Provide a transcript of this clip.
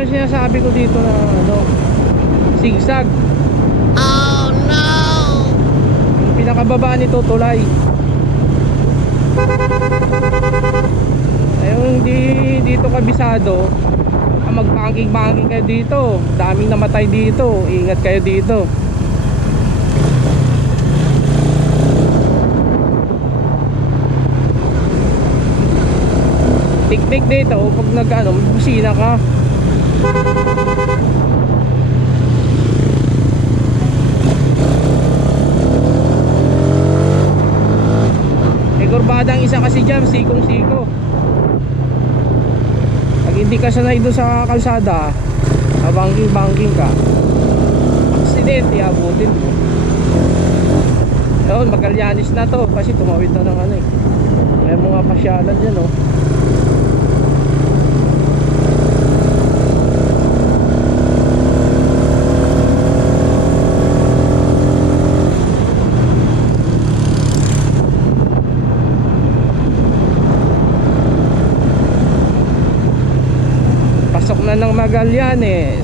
yung sinasabi ko dito na ano, zigzag. Oh no! Yung pinakababa nito tulay. Ayun, hindi dito kabisado. Mag-banking kayo dito. Daming namatay dito. Ingat kayo dito. Tik-tik dito pag nag-ano, busina ka. May kurbadang isa kasi dyan, sikong-siko. Pag hindi ka sanay doon sa kalsada, banking ka, aksidente abutin mo. Ayun, Magallanes na to kasi tumawid na ng ano eh. May mga pasyalan dyan oh. Pasok na ng Magallanes.